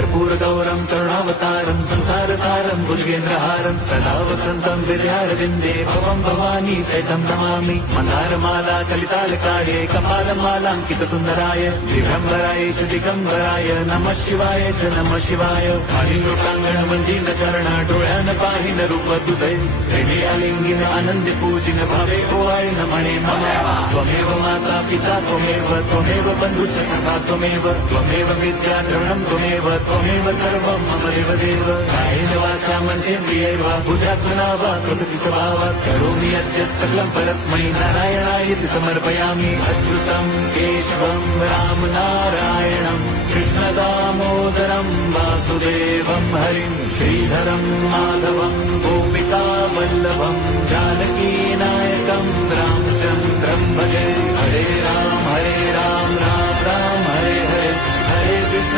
कर्पूरगौरं करुणावतारं संसारसारं भुजगेन्द्रहारं सदा वसन्तं विद्यारविन्दे भवं भवानी सहितं नमामि। मन्दारमाला कलितालकाये कपालमालाङ्कितसुन्दराय दिगम्बराय च दिगम्बराय नमः शिवाय च नमः शिवाय। लोकांगण चरण डोळ्यान पाहिन रूप तुझे प्रेमे अलिंगिन आनंदी पूजिन भावे ओवाळीन म्हणे नमः। त्वमेव माता पिता त्वमेव बंधुश्च सखा त्वमेव विद्या द्रवणं त्वमेव सर्वं मम देवदेव। कायेन वाचा मनसेन्द्रियैर्व बुद्ध्यात्मना वा प्रकृति स्वभावात् करोमि यद्यत् सकलं परस्मै नारायणायति समर्पयामि। अच्युतं केशवं राम नारायणं कृष्णदामोदरं वासुदेवं हरिं श्रीधरं माधवं गोपिका वल्लभं जानकीनायकं रामचन्द्रं भजे। हरे राम राम राम हरे हरे हरे कृष्ण